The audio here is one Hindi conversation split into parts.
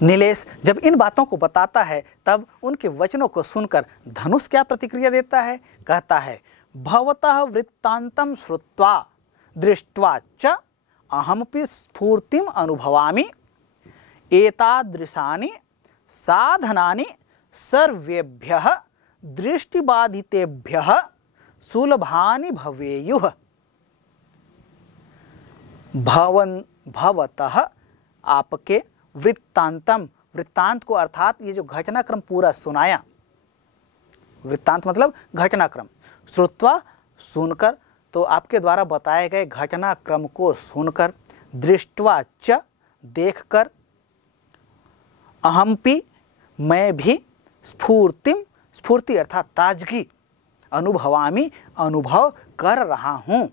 नीलेश जब इन बातों को बताता है तब उनके वचनों को सुनकर धनुष क्या प्रतिक्रिया देता है? कहता है, भवतः वृत्तांतम श्रुत्वा दृष्ट्वा च अहमपि स्फूर्तिम अनुभवामि एतादृशानि साधनानि सर्वेभ्यः दृष्टिबाधितेभ्यः सुलभानि भवेयुः। भवतः आपके वृत्तांतम, वृत्तांत को अर्थात ये जो घटनाक्रम पूरा सुनाया, वृत्तांत मतलब घटनाक्रम, श्रुत्वा सुनकर, तो आपके द्वारा बताए गए घटनाक्रम को सुनकर, दृष्ट्वा च देखकर, अहमपि मैं भी, स्फूर्तिम स्फूर्ति अर्थात ताजगी, अनुभवामि अनुभव कर रहा हूँ।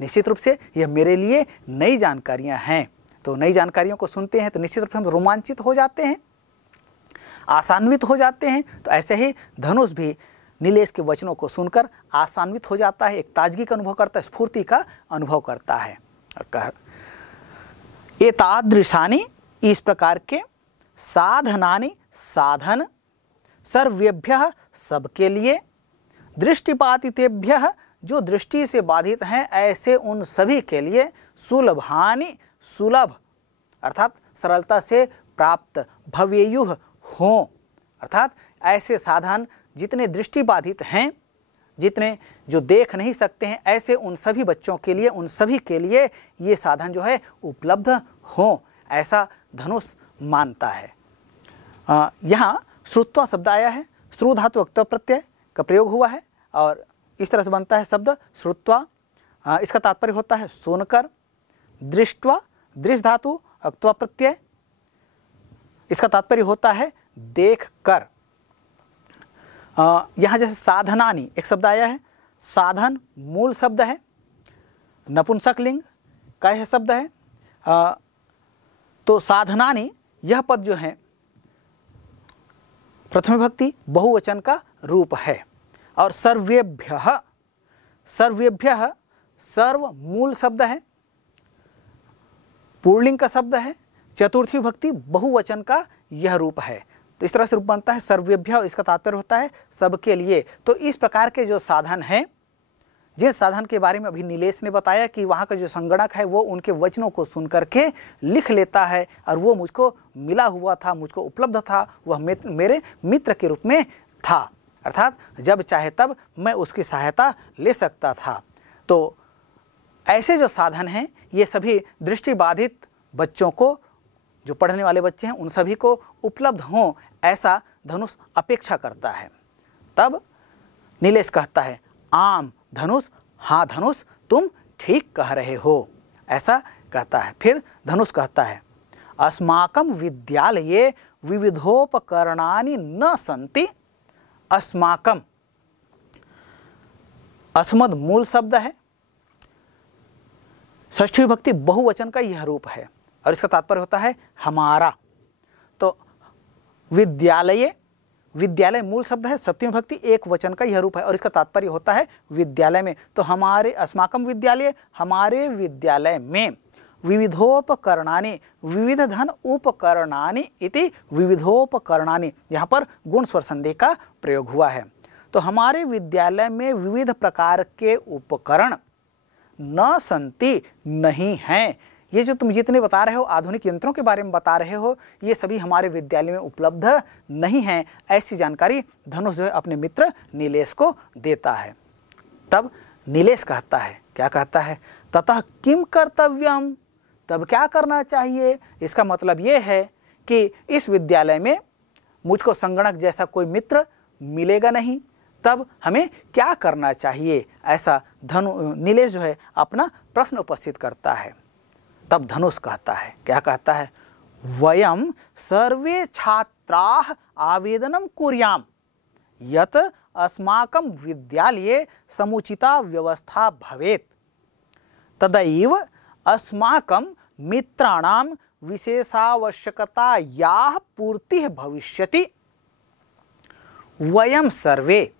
निश्चित रूप से यह मेरे लिए नई जानकारियाँ हैं। तो नई जानकारियों को सुनते हैं तो निश्चित रूप से हम रोमांचित हो जाते हैं, आशान्वित हो जाते हैं। तो ऐसे ही धनुष भी नीलेश के वचनों को सुनकर आशान्वित हो जाता है, एक ताजगी का अनुभव करता है, स्फूर्ति का अनुभव करता है। एतादृशानि इस प्रकार के, साधनानि साधन, सर्वेभ्यः सबके लिए, दृष्टिपातितेभ्यः जो दृष्टि से बाधित हैं ऐसे उन सभी के लिए, सुलभानि सुलभ अर्थात सरलता से प्राप्त, भवेयुः हों अर्थात ऐसे साधन जितने दृष्टि बाधित हैं, जितने जो देख नहीं सकते हैं, ऐसे उन सभी बच्चों के लिए, उन सभी के लिए ये साधन जो है उपलब्ध हों, ऐसा धनुष मानता है। यहाँ श्रुत्वा शब्द आया है, श्रु धातु अक्त प्रत्यय का प्रयोग हुआ है और इस तरह से बनता है शब्द श्रुत्वा। इसका तात्पर्य होता है सुनकर। दृष्ट्वा, दृश्य धातु अक्त्वा प्रत्यय, इसका तात्पर्य होता है देख कर। यहाँ जैसे साधनानि एक शब्द आया है, साधन मूल शब्द है, नपुंसक लिंग का यह शब्द है। तो साधनानि यह पद जो है प्रथम विभक्ति बहुवचन का रूप है। और सर्वेभ्यः, सर्वेभ्यः सर्व मूल शब्द है, पुल्लिंग का शब्द है, चतुर्थी विभक्ति बहुवचन का यह रूप है। तो इस तरह से रूप बनता है सर्वेभ्यः, इसका तात्पर्य होता है सबके लिए। तो इस प्रकार के जो साधन हैं, जिस साधन के बारे में अभी नीलेश ने बताया कि वहाँ का जो संगणक है वो उनके वचनों को सुन करके लिख लेता है और वो मुझको मिला हुआ था, मुझको उपलब्ध था, वह मेरे मित्र के रूप में था, अर्थात जब चाहे तब मैं उसकी सहायता ले सकता था। तो ऐसे जो साधन हैं ये सभी दृष्टिबाधित बच्चों को, जो पढ़ने वाले बच्चे हैं उन सभी को उपलब्ध हों, ऐसा धनुष अपेक्षा करता है। तब नीलेश कहता है, आम धनुष, हाँ धनुष तुम ठीक कह रहे हो, ऐसा कहता है। फिर धनुष कहता है, अस्माकं विद्यालये विविधोपकरणानि न सन्ति। अस्माकं, अस्मद मूल शब्द है, षष्ठी विभक्ति बहुवचन का यह रूप है और इसका तात्पर्य होता है हमारा। तो विद्यालय, विद्यालय मूल शब्द है, सप्तमी विभक्ति एक वचन का यह रूप है और इसका तात्पर्य होता है विद्यालय में। तो हमारे, अस्माकं विद्यालय, हमारे विद्यालय में, विविधोपकरणानि, विविध धन उपकरणानि इति विविधोपकरणानि, यहाँ पर गुण स्वर संधि का प्रयोग हुआ है। तो हमारे विद्यालय में विविध प्रकार के उपकरण न संति नहीं हैं। ये जो तुम जितने बता रहे हो, आधुनिक यंत्रों के बारे में बता रहे हो, ये सभी हमारे विद्यालय में उपलब्ध नहीं हैं, ऐसी जानकारी धनुष जो है अपने मित्र नीलेश को देता है। तब नीलेश कहता है, क्या कहता है, ततः किम कर्तव्यम, तब क्या करना चाहिए। इसका मतलब ये है कि इस विद्यालय में मुझको संगणक जैसा कोई मित्र मिलेगा नहीं, तब हमें क्या करना चाहिए, ऐसा नीलेश जो है अपना प्रश्न उपस्थित करता है। तब धनुष कहता है, क्या कहता है, वयम सर्वे छात्राः आवेदनं कुर्याम यत अस्माकं विद्यालये समुचिता व्यवस्था भवेत्, तदैव अस्माकं मित्राणां विशेषावश्यकतायाः पूर्तिः भविष्यति। वयम सर्वे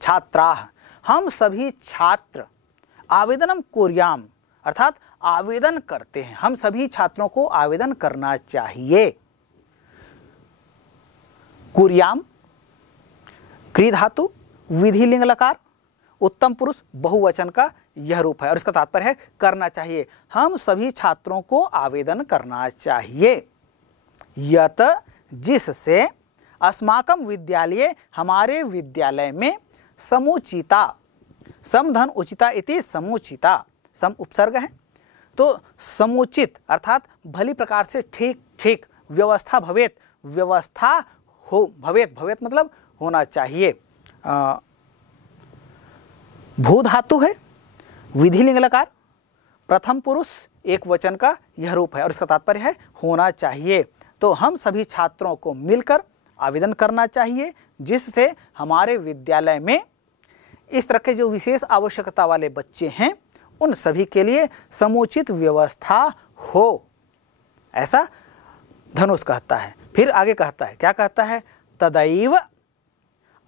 छात्राः, हम सभी छात्र, आवेदनं कुर्याम अर्थात आवेदन करते हैं, हम सभी छात्रों को आवेदन करना चाहिए। कुर्याम, क्री धातु, विधि लिंग लकार, उत्तम पुरुष बहुवचन का यह रूप है और इसका तात्पर्य है करना चाहिए। हम सभी छात्रों को आवेदन करना चाहिए। यत जिससे अस्माकं विद्यालये हमारे विद्यालय में समुचिता, समधन उचिता इति समुचिता, सम उपसर्ग है तो समुचित अर्थात भली प्रकार से ठीक ठीक व्यवस्था भवेत, व्यवस्था हो, भवेत भवेत मतलब होना चाहिए। भू धातु है, विधि लिंग लकार, प्रथम पुरुष एक वचन का यह रूप है और इसका तात्पर्य है होना चाहिए। तो हम सभी छात्रों को मिलकर आवेदन करना चाहिए जिससे हमारे विद्यालय में इस तरह के जो विशेष आवश्यकता वाले बच्चे हैं उन सभी के लिए समुचित व्यवस्था हो, ऐसा धनुष कहता है। फिर आगे कहता है, क्या कहता है, तदैव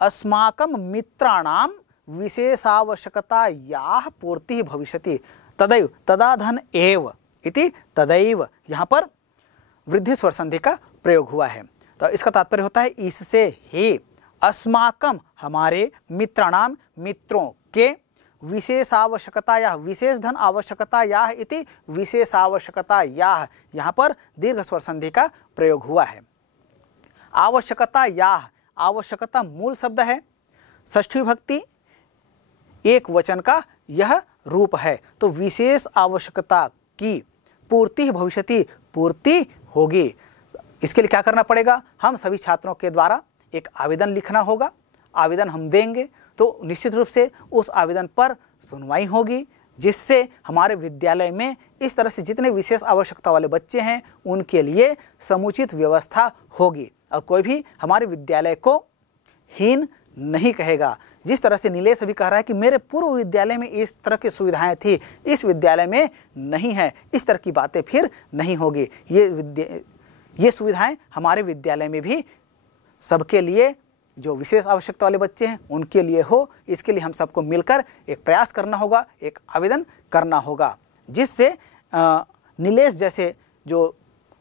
अस्माकं मित्राणां विशेषावश्यकतायाः पूर्तिः भविष्यति। तदैव, तदा धन एव इति तदैव, यहाँ पर वृद्धि स्वर संधि का प्रयोग हुआ है तो इसका तात्पर्य होता है इससे ही अस्माकं हमारे मित्राणाम मित्रों के विशेष आवश्यकता या विशेष धन आवश्यकता या इति विशेष आवश्यकता या, यहाँ पर दीर्घ स्वर संधि का प्रयोग हुआ है। आवश्यकता या, आवश्यकता मूल शब्द है, षष्ठी विभक्ति एक वचन का यह रूप है तो विशेष आवश्यकता की पूर्ति भविष्यति, पूर्ति होगी। इसके लिए क्या करना पड़ेगा, हम सभी छात्रों के द्वारा एक आवेदन लिखना होगा। आवेदन हम देंगे तो निश्चित रूप से उस आवेदन पर सुनवाई होगी जिससे हमारे विद्यालय में इस तरह से जितने विशेष आवश्यकता वाले बच्चे हैं उनके लिए समुचित व्यवस्था होगी और कोई भी हमारे विद्यालय को हीन नहीं कहेगा। जिस तरह से नीलेश अभी कह रहा है कि मेरे पूर्व विद्यालय में इस तरह की सुविधाएं थी, इस विद्यालय में नहीं है, इस तरह की बातें फिर नहीं होगी। ये सुविधाएं हमारे विद्यालय में भी सबके लिए, जो विशेष आवश्यकता वाले बच्चे हैं उनके लिए हो। इसके लिए हम सबको मिलकर एक प्रयास करना होगा, एक आवेदन करना होगा जिससे नीलेश जैसे जो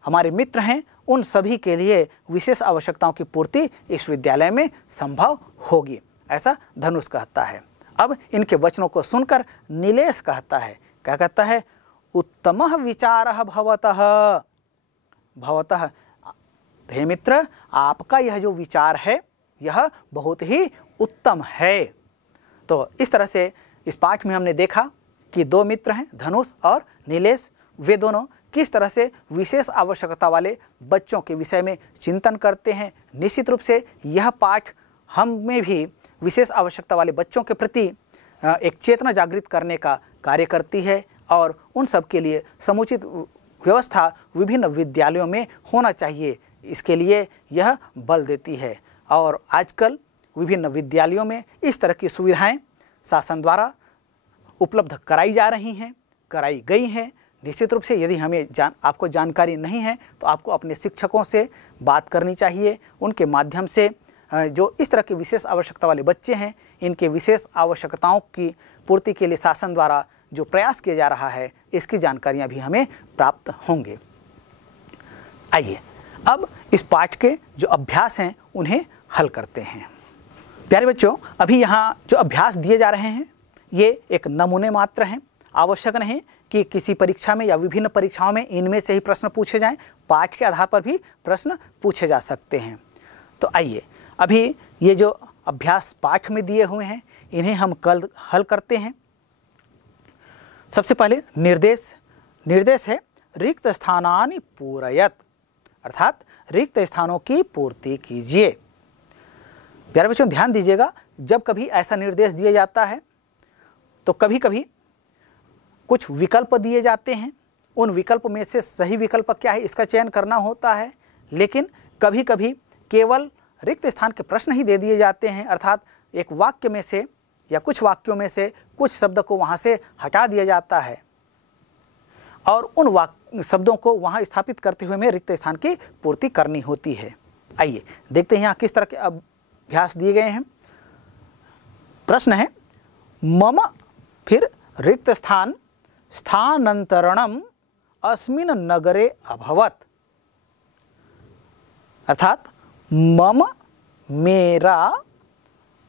हमारे मित्र हैं उन सभी के लिए विशेष आवश्यकताओं की पूर्ति इस विद्यालय में संभव होगी, ऐसा धनुष कहता है। अब इनके वचनों को सुनकर नीलेश कहता है, क्या कहता है, उत्तमः विचारः भवतः। हे मित्र, आपका यह जो विचार है यह बहुत ही उत्तम है। तो इस तरह से इस पाठ में हमने देखा कि दो मित्र हैं, धनुष और नीलेश, वे दोनों किस तरह से विशेष आवश्यकता वाले बच्चों के विषय में चिंतन करते हैं। निश्चित रूप से यह पाठ हम में भी विशेष आवश्यकता वाले बच्चों के प्रति एक चेतना जागृत करने का कार्य करती है और उन सब के लिए समुचित व्यवस्था विभिन्न विद्यालयों में होना चाहिए, इसके लिए यह बल देती है। और आजकल विभिन्न विद्यालयों में इस तरह की सुविधाएं शासन द्वारा उपलब्ध कराई जा रही हैं, कराई गई हैं। निश्चित रूप से यदि हमें आपको जानकारी नहीं है तो आपको अपने शिक्षकों से बात करनी चाहिए। उनके माध्यम से जो इस तरह के विशेष आवश्यकता वाले बच्चे हैं, इनके विशेष आवश्यकताओं की पूर्ति के लिए शासन द्वारा जो प्रयास किया जा रहा है, इसकी जानकारियां भी हमें प्राप्त होंगे। आइए अब इस पाठ के जो अभ्यास हैं उन्हें हल करते हैं। प्यारे बच्चों, अभी यहाँ जो अभ्यास दिए जा रहे हैं ये एक नमूने मात्र हैं। आवश्यक नहीं कि किसी परीक्षा में या विभिन्न परीक्षाओं में इनमें से ही प्रश्न पूछे जाएं, पाठ के आधार पर भी प्रश्न पूछे जा सकते हैं। तो आइए अभी ये जो अभ्यास पाठ में दिए हुए हैं इन्हें हम कल हल करते हैं। सबसे पहले निर्देश है रिक्त स्थानानि पूरयत, अर्थात रिक्त स्थानों की पूर्ति कीजिए। प्यारे बच्चों ध्यान दीजिएगा, जब कभी ऐसा निर्देश दिया जाता है तो कभी कभी कुछ विकल्प दिए जाते हैं, उन विकल्प में से सही विकल्प क्या है इसका चयन करना होता है। लेकिन कभी कभी केवल रिक्त स्थान के प्रश्न ही दे दिए जाते हैं, अर्थात एक वाक्य में से या कुछ वाक्यों में से कुछ शब्द को वहाँ से हटा दिया जाता है और उन शब्दों को वहाँ स्थापित करते हुए में रिक्त स्थान की पूर्ति करनी होती है। आइए देखते हैं यहाँ किस तरह के अभ्यास दिए गए हैं। प्रश्न है मम, फिर रिक्त स्थान स्थानांतरणम अस्मिन् नगरे अभवत, अर्थात मम मेरा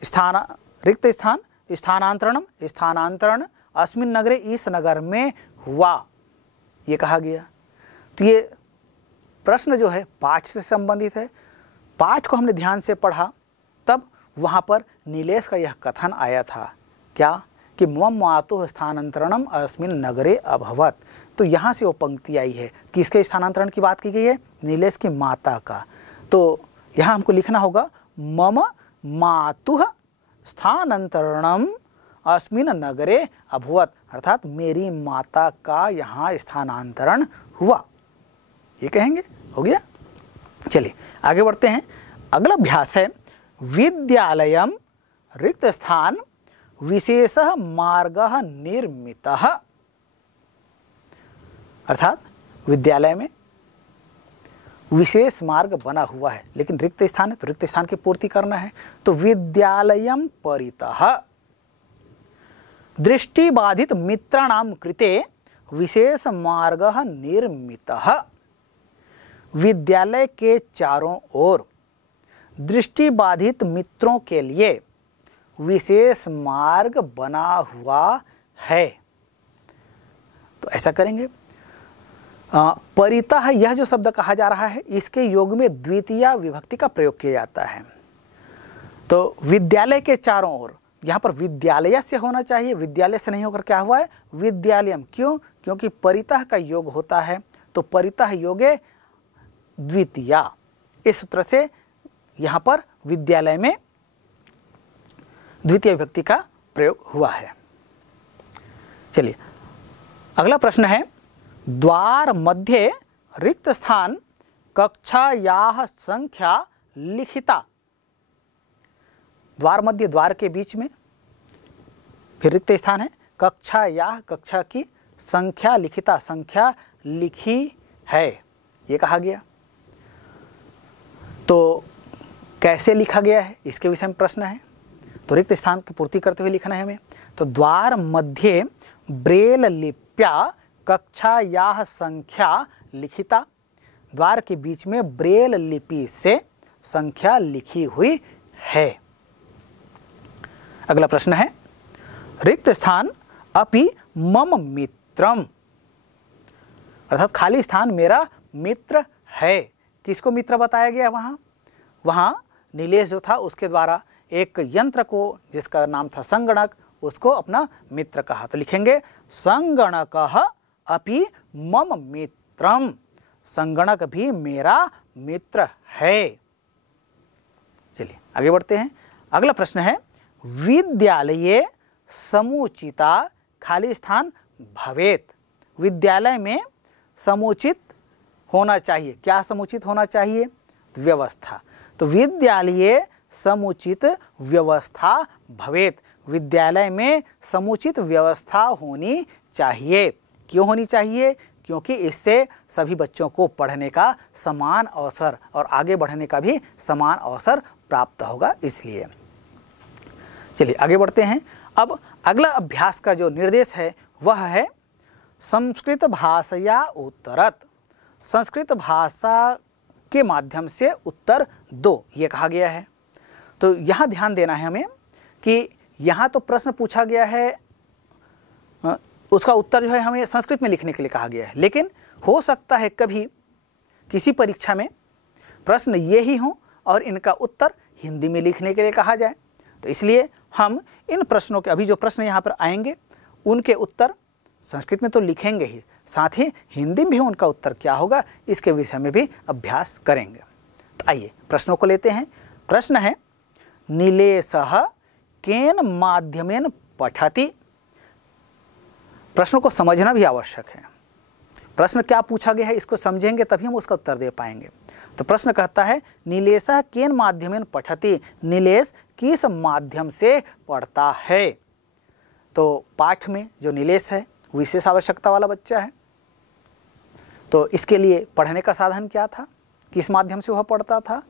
स्थान रिक्त स्थान स्थानांतरण अस्मिन नगरे इस नगर में हुआ, ये कहा गया। तो ये प्रश्न जो है पाठ से संबंधित है। पाठ को हमने ध्यान से पढ़ा तब वहाँ पर नीलेश का यह कथन आया था, क्या कि मम मातुः स्थानांतरणम अस्मिन नगरे अभवत। तो यहाँ से वो पंक्ति आई है, किसके स्थानांतरण की बात की गई है? नीलेश की माता का। तो यहाँ हमको लिखना होगा मम मातुः स्थानांतरणम अस्मिन नगरे अभवत, अर्थात मेरी माता का यहाँ स्थानांतरण हुआ, ये कहेंगे। हो गया। चलिए आगे बढ़ते हैं। अगला अभ्यास है विद्यालयम रिक्त स्थान विशेषः मार्गः निर्मितः, अर्थात विद्यालय में विशेष मार्ग बना हुआ है लेकिन रिक्त स्थान है, तो रिक्त स्थान की पूर्ति करना है। तो विद्यालयम परितः दृष्टिबाधित मित्राणाम कृते विशेष मार्गः निर्मितः, विद्यालय के चारों ओर दृष्टिबाधित मित्रों के लिए विशेष मार्ग बना हुआ है। तो ऐसा करेंगे। परितः यह जो शब्द कहा जा रहा है इसके योग में द्वितीय विभक्ति का प्रयोग किया जाता है। तो विद्यालय के चारों ओर, यहाँ पर विद्यालय से होना चाहिए, विद्यालय से नहीं होकर क्या हुआ है? विद्यालयम। क्यों? क्योंकि परितः का योग होता है, तो परितः योगे द्वितीया, इस सूत्र से यहाँ पर विद्यालय में द्वितीय विभक्ति का प्रयोग हुआ है। चलिए अगला प्रश्न है द्वार मध्य रिक्त स्थान कक्षायाः संख्या लिखिता। द्वार मध्य, द्वार के बीच में, फिर रिक्त स्थान है, कक्षायाः कक्षा की, संख्या लिखिता, संख्या लिखी है, ये कहा गया। तो कैसे लिखा गया है इसके विषय में प्रश्न है। तो रिक्त स्थान की पूर्ति करते हुए लिखना है हमें। तो द्वार मध्य ब्रेल लिप्या कक्षायाः संख्या लिखिता, द्वार के बीच में ब्रेल लिपि से संख्या लिखी हुई है। अगला प्रश्न है रिक्त स्थान अपि मम मित्रम, अर्थात खाली स्थान मेरा मित्र है। किसको मित्र बताया गया? वहाँ नीलेश जो था उसके द्वारा एक यंत्र को जिसका नाम था संगणक, उसको अपना मित्र कहा। तो लिखेंगे संगणकः अपि मम मित्रम, संगणक भी मेरा मित्र है। चलिए आगे बढ़ते हैं। अगला प्रश्न है विद्यालये समुचिता खाली स्थान भवेत, विद्यालय में समुचित होना चाहिए। क्या समुचित होना चाहिए? व्यवस्था। तो विद्यालये समुचित व्यवस्था भवेत, विद्यालय में समुचित व्यवस्था होनी चाहिए। क्यों होनी चाहिए? क्योंकि इससे सभी बच्चों को पढ़ने का समान अवसर और आगे बढ़ने का भी समान अवसर प्राप्त होगा, इसलिए। चलिए आगे बढ़ते हैं। अब अगला अभ्यास का जो निर्देश है वह है संस्कृत भाषया उत्तरत, संस्कृत भाषा के माध्यम से उत्तर दो, ये कहा गया है। तो यहाँ ध्यान देना है हमें कि यहाँ तो प्रश्न पूछा गया है, उसका उत्तर जो है हमें संस्कृत में लिखने के लिए कहा गया है, लेकिन हो सकता है कभी किसी परीक्षा में प्रश्न ये ही हो और इनका उत्तर हिंदी में लिखने के लिए कहा जाए। तो इसलिए हम इन प्रश्नों के, अभी जो प्रश्न यहाँ पर आएंगे उनके उत्तर संस्कृत में तो लिखेंगे ही, साथ ही हिंदी में भी उनका उत्तर क्या होगा इसके विषय में भी अभ्यास करेंगे। तो आइए प्रश्नों को लेते हैं। प्रश्न है नीलेशः केन माध्यमेन पठति। प्रश्न को समझना भी आवश्यक है। प्रश्न क्या पूछा गया है इसको समझेंगे तभी हम उसका उत्तर दे पाएंगे। तो प्रश्न कहता है नीलेशः केन माध्यमेन पठति, नीलेश किस माध्यम से पढ़ता है। तो पाठ में जो नीलेश है विशेष आवश्यकता वाला बच्चा है, तो इसके लिए पढ़ने का साधन क्या था, किस माध्यम से वह पढ़ता था?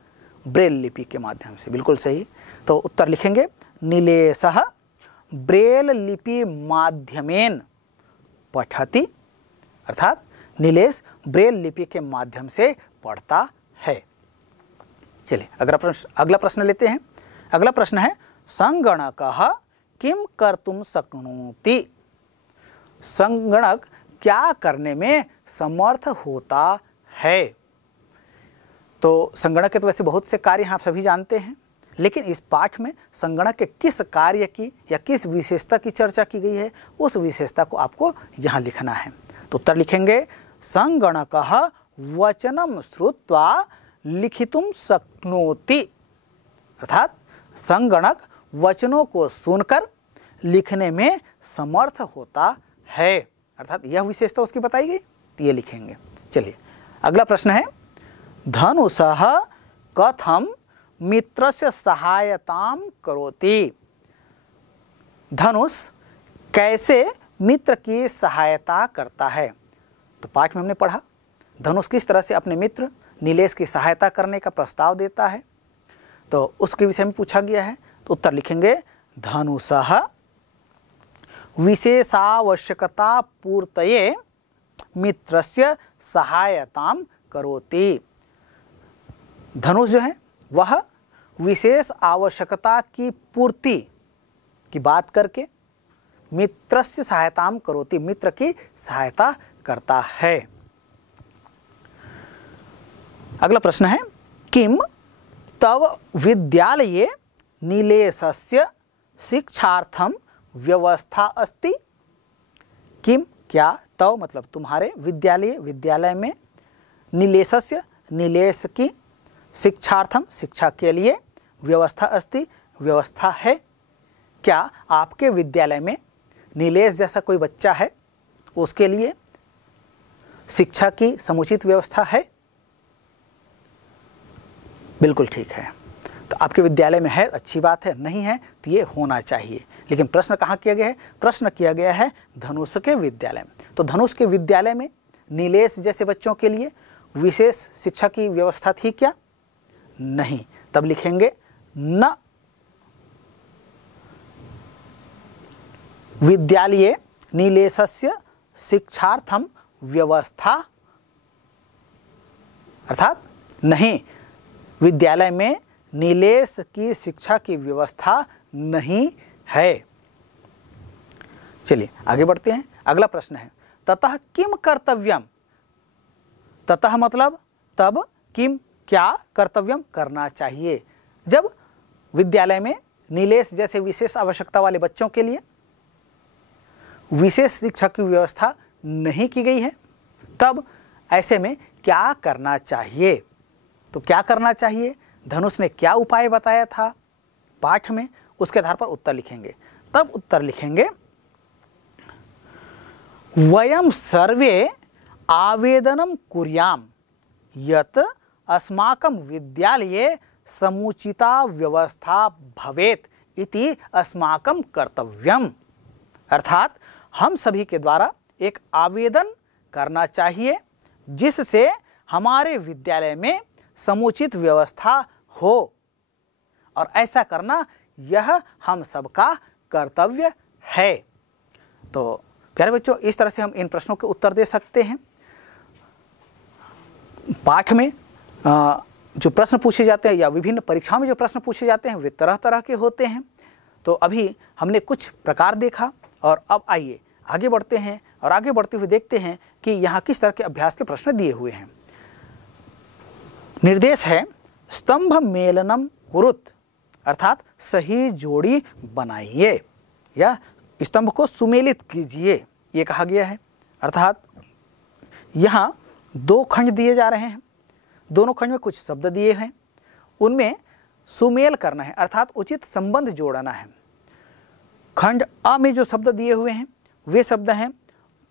ब्रेल लिपि के माध्यम से। बिल्कुल सही। तो उत्तर लिखेंगे नीलेशः ब्रेल लिपि माध्यमेन पठति, अर्थात नीलेश ब्रेल लिपि के माध्यम से पढ़ता है। चलिए चलिए अगला प्रश्न लेते हैं। अगला प्रश्न है संगणकः किम कर्तुम शक्नोति। संगणक क्या करने में समर्थ होता है। तो संगणक के तो वैसे बहुत से कार्य आप सभी जानते हैं, लेकिन इस पाठ में संगणक के किस कार्य की या किस विशेषता की चर्चा की गई है, उस विशेषता को आपको यहाँ लिखना है। तो उत्तर लिखेंगे संगणकः वचनम श्रुत्वा लिखितुम शक्नोति। अर्थात संगणक वचनों को सुनकर लिखने में समर्थ होता है, अर्थात यह विशेषता उसकी बताई गई, तो ये लिखेंगे। चलिए अगला प्रश्न है धनुषः कथम मित्रस्य सहायतां करोति। धनुष कैसे मित्र की सहायता करता है। तो पाठ में हमने पढ़ा धनुष किस तरह से अपने मित्र नीलेश की सहायता करने का प्रस्ताव देता है, तो उसके विषय में पूछा गया है। तो उत्तर लिखेंगे धनुषः विशेषावश्यकता पूर्तये मित्रस्य सहायतां करोति। धनुष जो है वह विशेष आवश्यकता की पूर्ति की बात करके मित्रस्य सहायतां करोति, मित्र की सहायता करता है। अगला प्रश्न है किम तव विद्यालये नीलेशस्य शिक्षार्थम व्यवस्था अस्ति। किम क्या, तव मतलब तुम्हारे, विद्यालय में, नीलेशस्य नीलेश की, शिक्षार्थम शिक्षा के लिए, व्यवस्था अस्ति व्यवस्था है। क्या आपके विद्यालय में नीलेश जैसा कोई बच्चा है, उसके लिए शिक्षा की समुचित व्यवस्था है। बिल्कुल ठीक है। तो आपके विद्यालय में है, अच्छी बात है, नहीं है तो ये होना चाहिए। लेकिन प्रश्न कहाँ किया गया है, प्रश्न किया गया है धनुष के विद्यालय में। तो धनुष के विद्यालय में नीलेश जैसे बच्चों के लिए विशेष शिक्षा की व्यवस्था थी क्या, नहीं। तब लिखेंगे न विद्यालये नीलेशस्य शिक्षार्थम व्यवस्था, अर्थात नहीं, विद्यालय में नीलेश की शिक्षा की व्यवस्था नहीं है। चलिए आगे बढ़ते हैं। अगला प्रश्न है ततः किम कर्तव्यम। ततः मतलब तब, किम क्या, कर्तव्यम करना चाहिए। जब विद्यालय में नीलेश जैसे विशेष आवश्यकता वाले बच्चों के लिए विशेष शिक्षा की व्यवस्था नहीं की गई है, तब ऐसे में क्या करना चाहिए। तो क्या करना चाहिए, धनुष ने क्या उपाय बताया था पाठ में, उसके आधार पर उत्तर लिखेंगे। तब उत्तर लिखेंगे वयम सर्वे आवेदनम कुर्याम यत अस्माकं विद्यालये समुचिता व्यवस्था भवेत इति अस्माकं कर्तव्यम। अर्थात हम सभी के द्वारा एक आवेदन करना चाहिए जिससे हमारे विद्यालय में समुचित व्यवस्था हो, और ऐसा करना यह हम सबका कर्तव्य है। तो प्यारे बच्चों, इस तरह से हम इन प्रश्नों के उत्तर दे सकते हैं। पाठ में जो प्रश्न पूछे जाते हैं या विभिन्न परीक्षाओं में जो प्रश्न पूछे जाते हैं वे तरह तरह के होते हैं। तो अभी हमने कुछ प्रकार देखा, और अब आइए आगे बढ़ते हैं और आगे बढ़ते हुए देखते हैं कि यहाँ किस तरह के अभ्यास के प्रश्न दिए हुए हैं। निर्देश है स्तंभ मेलनम कुरुत, अर्थात सही जोड़ी बनाइए या स्तंभ को सुमेलित कीजिए, ये कहा गया है। अर्थात यहाँ दो खंड दिए जा रहे हैं, दोनों खंड में कुछ शब्द दिए हैं, उनमें सुमेल करना है, अर्थात उचित संबंध जोड़ना है। खंड अ में जो शब्द दिए हुए हैं वे शब्द हैं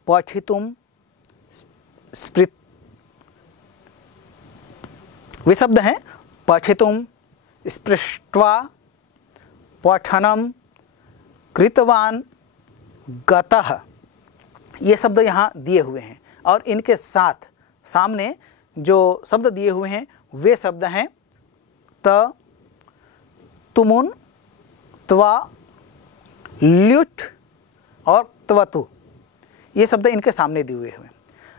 पठितुम, स्मृत, वे शब्द हैं पठितुम, स्पृष्ट्वा, पठनम, कृतवान, गतः, ये शब्द यहाँ दिए हुए हैं। और इनके साथ सामने जो शब्द दिए हुए हैं वे शब्द हैं त, तुमुन, त्वा, ल्युट और त्वतु, ये शब्द इनके सामने दिए हुए हैं।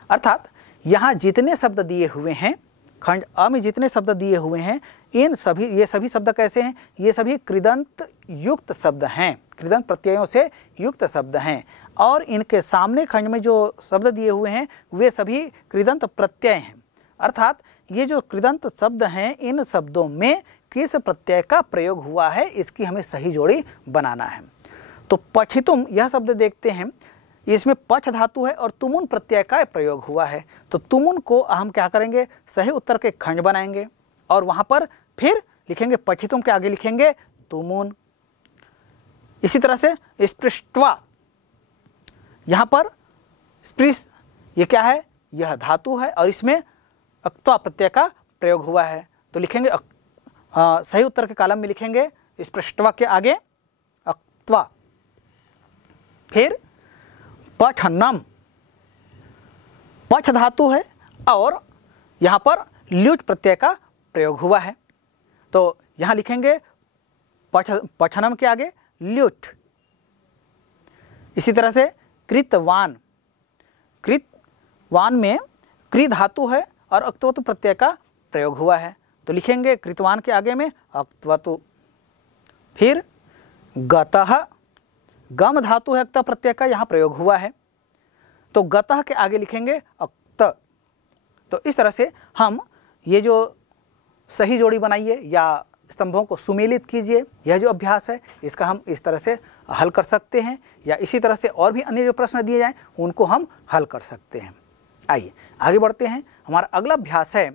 अर्थात यहाँ जितने शब्द दिए हुए हैं खंड अ में जितने शब्द दिए हुए हैं ये सभी शब्द कैसे हैं? ये सभी कृदंत युक्त शब्द हैं, कृदंत प्रत्ययों से युक्त शब्द हैं। और इनके सामने खंड में जो शब्द दिए हुए हैं वे सभी कृदंत प्रत्यय हैं। अर्थात ये जो कृदंत शब्द हैं, इन शब्दों में किस प्रत्यय का प्रयोग हुआ है, इसकी हमें सही जोड़ी बनाना है। तो पठितुम यह शब्द देखते हैं, इसमें पठ धातु है और तुमुन प्रत्यय का प्रयोग हुआ है। तो तुमुन को हम क्या करेंगे? सही उत्तर के खंड बनाएंगे और वहां पर फिर लिखेंगे पठितुम के आगे लिखेंगे तुमुन। इसी तरह से स्पृष्ट्वा, यहां पर स्पृश ये क्या है? यह धातु है और इसमें अक्त्वा प्रत्यय का प्रयोग हुआ है। तो लिखेंगे सही उत्तर के कॉलम में लिखेंगे स्पृष्ट्वा के आगे अक्त्वा। फिर पठनम, पठ धातु है और यहाँ पर ल्युट प्रत्यय का प्रयोग हुआ है। तो यहाँ लिखेंगे पठनम के आगे ल्युट। इसी तरह से कृतवान, कृतवान में कृ धातु है और अक्त्वतु प्रत्यय का प्रयोग हुआ है। तो लिखेंगे कृतवान के आगे में अक्त्वतु। फिर गतः, गम धातु है, अक्त प्रत्यय का यहाँ प्रयोग हुआ है। तो गतः के आगे लिखेंगे अक्त। तो इस तरह से हम ये जो सही जोड़ी बनाइए या स्तंभों को सुमेलित कीजिए, यह जो अभ्यास है इसका हम इस तरह से हल कर सकते हैं, या इसी तरह से और भी अन्य जो प्रश्न दिए जाएं उनको हम हल कर सकते हैं। आइए आगे बढ़ते हैं। हमारा अगला अभ्यास है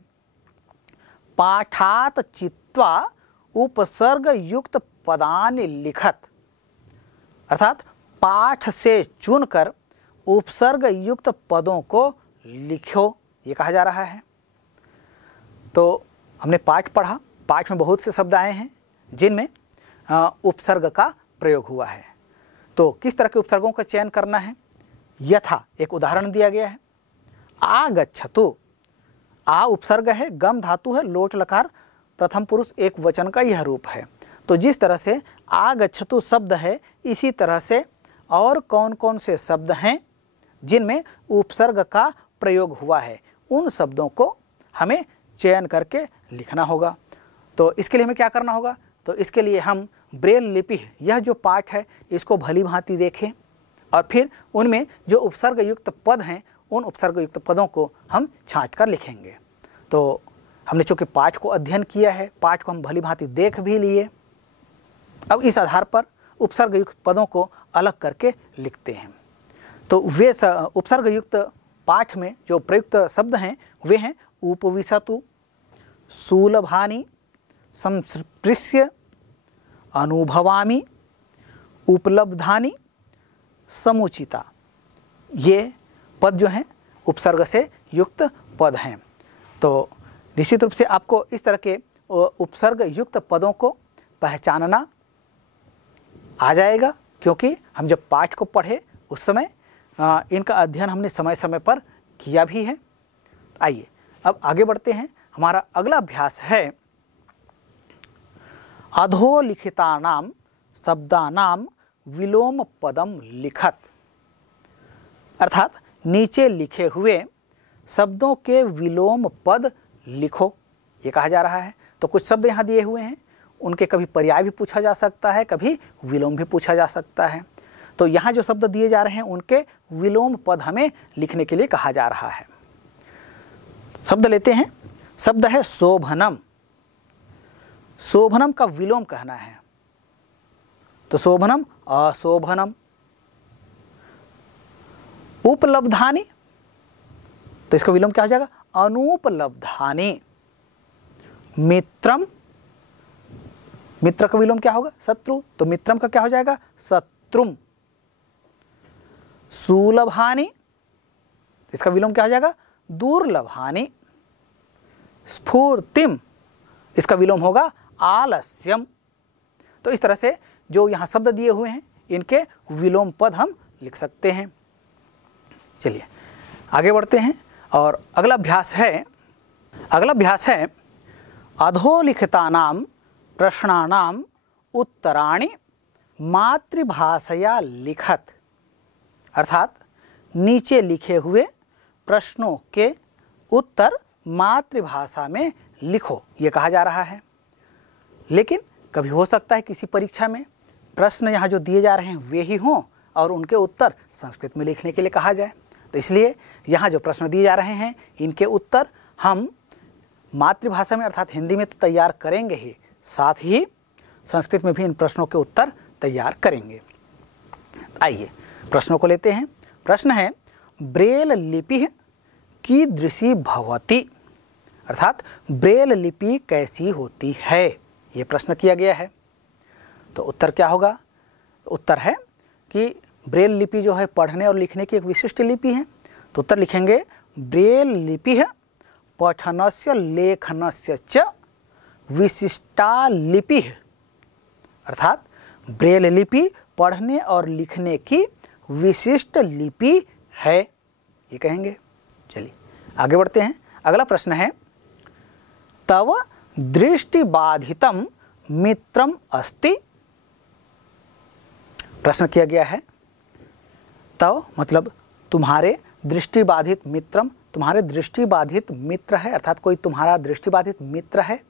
पाठात चित्वा उपसर्ग युक्त पदानि लिखत। अर्थात पाठ से चुनकर उपसर्ग युक्त पदों को लिखो, ये कहा जा रहा है। तो हमने पाठ पढ़ा, पाठ में बहुत से शब्द आए हैं जिनमें उपसर्ग का प्रयोग हुआ है। तो किस तरह के उपसर्गों का चयन करना है? यथा एक उदाहरण दिया गया है, आगच्छतु, आ उपसर्ग है, गम धातु है, लोट लकार प्रथम पुरुष एक वचन का यह रूप है। तो जिस तरह से आगच्छतु शब्द है, इसी तरह से और कौन कौन से शब्द हैं जिनमें उपसर्ग का प्रयोग हुआ है, उन शब्दों को हमें चयन करके लिखना होगा। तो इसके लिए हमें क्या करना होगा? तो इसके लिए हम ब्रेल लिपि, यह जो पाठ है इसको भली भांति देखें और फिर उनमें जो उपसर्ग युक्त पद हैं उन उपसर्ग युक्त पदों को हम छांट कर लिखेंगे। तो हमने चूँकि पाठ को अध्ययन किया है, पाठ को हम भली भांति देख भी लिए, अब इस आधार पर उपसर्ग युक्त पदों को अलग करके लिखते हैं। तो वे उपसर्ग युक्त पाठ में जो प्रयुक्त शब्द हैं वे हैं उपविशतु, सुलभानि, संस्पृश्य, अनुभवामि, उपलब्धानि, समुचिता। ये पद जो हैं उपसर्ग से युक्त पद हैं। तो निश्चित रूप से आपको इस तरह के उपसर्ग युक्त पदों को पहचानना आ जाएगा, क्योंकि हम जब पाठ को पढ़े उस समय इनका अध्ययन हमने समय समय पर किया भी है। आइए अब आगे बढ़ते हैं। हमारा अगला अभ्यास है अधोलिखितानां शब्दानां विलोम पदम लिखत। अर्थात नीचे लिखे हुए शब्दों के विलोम पद लिखो, ये कहा जा रहा है। तो कुछ शब्द यहाँ दिए हुए हैं, उनके कभी पर्याय भी पूछा जा सकता है, कभी विलोम भी पूछा जा सकता है। तो यहाँ जो शब्द दिए जा रहे हैं उनके विलोम पद हमें लिखने के लिए कहा जा रहा है। शब्द लेते हैं। शब्द है शोभनम। शोभनम का विलोम कहना है, तो शोभनम अशोभनम। उपलब्धानि, तो इसका विलोम क्या हो जाएगा? अनुपलब्धानि। मित्रम, मित्र का विलोम क्या होगा? शत्रु, तो मित्रम का क्या हो जाएगा? शत्रुम। सुलभानि, इसका विलोम क्या हो जाएगा? दुर्लभानि। स्फूर्तिम, इसका विलोम होगा आलस्यम। तो इस तरह से जो यहाँ शब्द दिए हुए हैं इनके विलोम पद हम लिख सकते हैं। चलिए आगे बढ़ते हैं और अगला अभ्यास है अधोलिखितानां प्रश्नानां उत्तराणि मातृभाषया लिखत। अर्थात नीचे लिखे हुए प्रश्नों के उत्तर मातृभाषा में लिखो, ये कहा जा रहा है। लेकिन कभी हो सकता है किसी परीक्षा में प्रश्न यहाँ जो दिए जा रहे हैं वे ही हों और उनके उत्तर संस्कृत में लिखने के लिए कहा जाए। तो इसलिए यहाँ जो प्रश्न दिए जा रहे हैं इनके उत्तर हम मातृभाषा में अर्थात हिंदी में तो तैयार करेंगे ही, साथ ही संस्कृत में भी इन प्रश्नों के उत्तर तैयार करेंगे। आइए प्रश्नों को लेते हैं। प्रश्न है ब्रेल लिपि कीदृशी भवति, अर्थात ब्रेल लिपि कैसी होती है, ये प्रश्न किया गया है। तो उत्तर क्या होगा? उत्तर है कि ब्रेल लिपि जो है पढ़ने और लिखने की एक विशिष्ट लिपि है। तो उत्तर लिखेंगे ब्रेल लिपि पठनस्य लेखनस्य च विशिष्टा लिपि, अर्थात ब्रेल लिपि पढ़ने और लिखने की विशिष्ट लिपि है, ये कहेंगे। चलिए आगे बढ़ते हैं। अगला प्रश्न है तव दृष्टिबाधितम मित्रम अस्ति। प्रश्न किया गया है तव मतलब तुम्हारे दृष्टिबाधित मित्रम, तुम्हारे दृष्टिबाधित मित्र है, अर्थात कोई तुम्हारा दृष्टिबाधित मित्र है।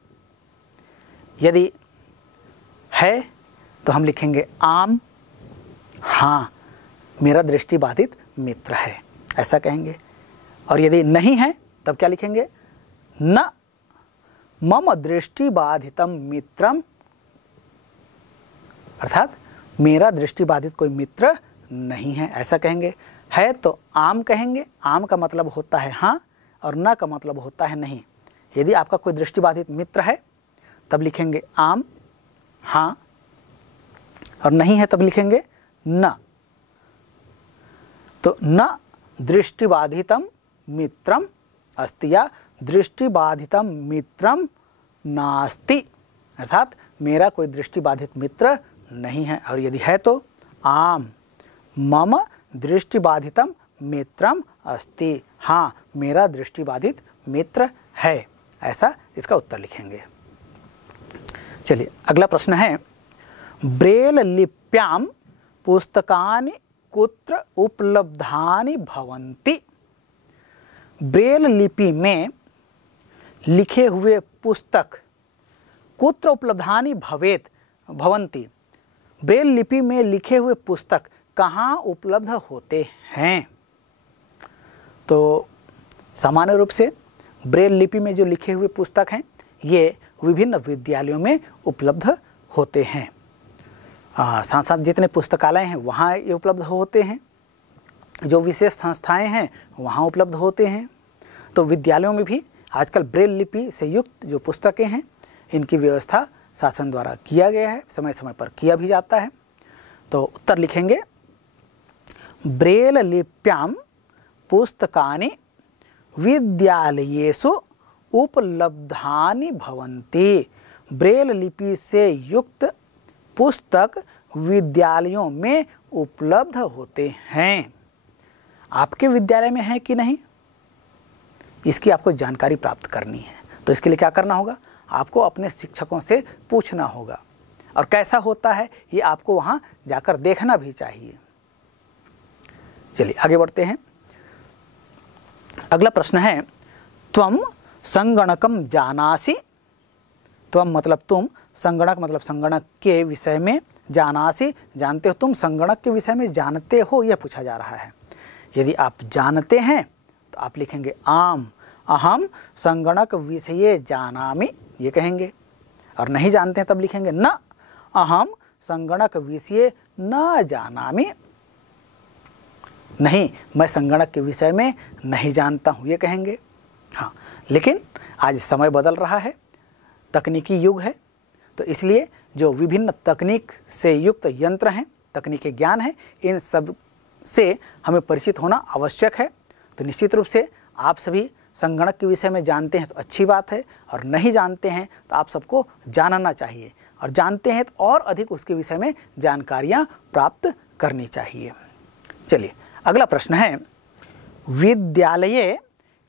यदि है तो हम लिखेंगे आम, हाँ मेरा दृष्टिबाधित मित्र है, ऐसा कहेंगे। और यदि नहीं है तब क्या लिखेंगे? न मम दृष्टिबाधितम मित्रम, अर्थात मेरा दृष्टिबाधित कोई मित्र नहीं है, ऐसा कहेंगे। है तो आम कहेंगे, आम का मतलब होता है हाँ और न का मतलब होता है नहीं। यदि आपका कोई दृष्टिबाधित मित्र है तब लिखेंगे आम, हाँ, और नहीं है तब लिखेंगे न। तो न दृष्टिबाधितम मित्रम अस्ति या दृष्टिबाधितम मित्रम नास्ति, अर्थात मेरा कोई दृष्टिबाधित मित्र नहीं है। और यदि है तो आम मम दृष्टिबाधितम मित्रम अस्ति, हाँ मेरा दृष्टिबाधित मित्र है, ऐसा इसका उत्तर लिखेंगे। चलिए अगला प्रश्न है ब्रेल लिप्याम पुस्तकानि कुत्र उपलब्धानि भवन्ति। ब्रेल लिपि में लिखे हुए पुस्तक कुत्र उपलब्धानि भवन्ति, ब्रेल लिपि में लिखे हुए पुस्तक कहाँ उपलब्ध होते हैं? तो सामान्य रूप से ब्रेल लिपि में जो लिखे हुए पुस्तक हैं ये विभिन्न विद्यालयों में उपलब्ध होते हैं। साथ साथ जितने पुस्तकालय हैं वहाँ ये उपलब्ध होते हैं, जो विशेष संस्थाएं हैं वहाँ उपलब्ध होते हैं। तो विद्यालयों में भी आजकल ब्रेल लिपि से युक्त जो पुस्तकें हैं इनकी व्यवस्था शासन द्वारा किया गया है, समय समय पर किया भी जाता है। तो उत्तर लिखेंगे ब्रेल लिप्याम पुस्तकानि विद्यालयेषु उपलब्धानि भवन्ति। ब्रेल लिपि से युक्त पुस्तक विद्यालयों में उपलब्ध होते हैं। आपके विद्यालय में है कि नहीं, इसकी आपको जानकारी प्राप्त करनी है। तो इसके लिए क्या करना होगा? आपको अपने शिक्षकों से पूछना होगा, और कैसा होता है ये आपको वहाँ जाकर देखना भी चाहिए। चलिए आगे बढ़ते हैं। अगला प्रश्न है त्वम संगणकम जानासि। त्वम मतलब तुम, संगणक मतलब संगणक के विषय में, जानासि जानते हो, तुम संगणक के विषय में जानते हो, यह पूछा जा रहा है। यदि आप जानते हैं तो आप लिखेंगे आम, अहम संगणक विषये जानामि, ये कहेंगे। और नहीं जानते हैं तब लिखेंगे न अहम संगणक विषये न जानामि, नहीं मैं संगणक के विषय में नहीं जानता हूँ, ये कहेंगे। हाँ, लेकिन आज समय बदल रहा है, तकनीकी युग है, तो इसलिए जो विभिन्न तकनीक से युक्त यंत्र हैं, तकनीकी ज्ञान है, इन सब से हमें परिचित होना आवश्यक है। तो निश्चित रूप से आप सभी संगणक के विषय में जानते हैं तो अच्छी बात है, और नहीं जानते हैं तो आप सबको जानना चाहिए, और जानते हैं तो और अधिक उसके विषय में जानकारियाँ प्राप्त करनी चाहिए। चलिए अगला प्रश्न है विद्यालये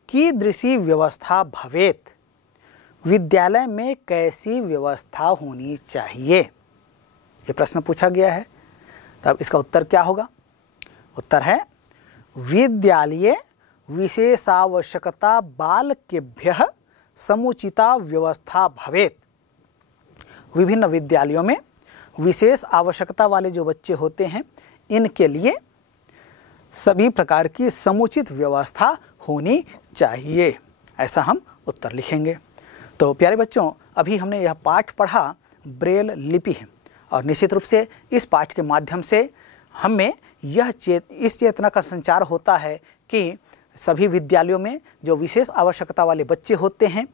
कीदृशी व्यवस्था भवेत्। विद्यालय में कैसी व्यवस्था होनी चाहिए, ये प्रश्न पूछा गया है। तब इसका उत्तर क्या होगा? उत्तर है विद्यालये विशेषावश्यकता बालकेभ्यः समुचिता व्यवस्था भवेत्। विभिन्न विद्यालयों में विशेष आवश्यकता वाले जो बच्चे होते हैं, इनके लिए सभी प्रकार की समुचित व्यवस्था होनी चाहिए, ऐसा हम उत्तर लिखेंगे। तो प्यारे बच्चों, अभी हमने यह पाठ पढ़ा ब्रेल लिपि है, और निश्चित रूप से इस पाठ के माध्यम से हमें इस चेतना का संचार होता है कि सभी विद्यालयों में जो विशेष आवश्यकता वाले बच्चे होते हैं,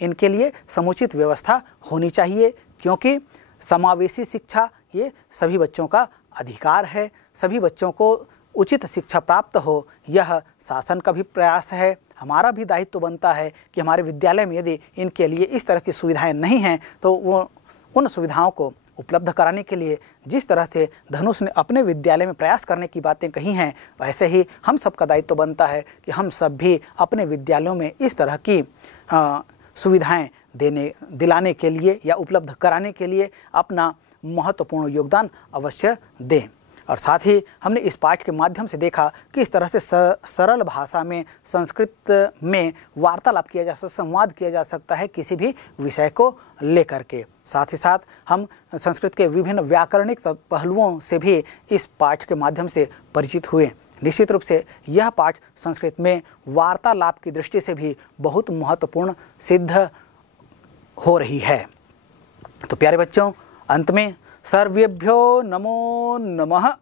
इनके लिए समुचित व्यवस्था होनी चाहिए, क्योंकि समावेशी शिक्षा ये सभी बच्चों का अधिकार है। सभी बच्चों को उचित शिक्षा प्राप्त हो, यह शासन का भी प्रयास है। हमारा भी दायित्व बनता है कि हमारे विद्यालय में यदि इनके लिए इस तरह की सुविधाएं नहीं हैं, तो वो उन सुविधाओं को उपलब्ध कराने के लिए जिस तरह से धनुष ने अपने विद्यालय में प्रयास करने की बातें कही हैं, वैसे ही हम सबका दायित्व बनता है कि हम सब भी अपने विद्यालयों में इस तरह की सुविधाएं दिलाने के लिए या उपलब्ध कराने के लिए अपना महत्वपूर्ण योगदान अवश्य दें। और साथ ही हमने इस पाठ के माध्यम से देखा कि इस तरह से सरल भाषा में संस्कृत में वार्तालाप किया जा सकता, संवाद किया जा सकता है किसी भी विषय को लेकर के। साथ ही साथ हम संस्कृत के विभिन्न व्याकरणिक पहलुओं से भी इस पाठ के माध्यम से परिचित हुए। निश्चित रूप से यह पाठ संस्कृत में वार्तालाप की दृष्टि से भी बहुत महत्वपूर्ण सिद्ध हो रही है। तो प्यारे बच्चों, अंत में सर्वेभ्यो नमो नमः।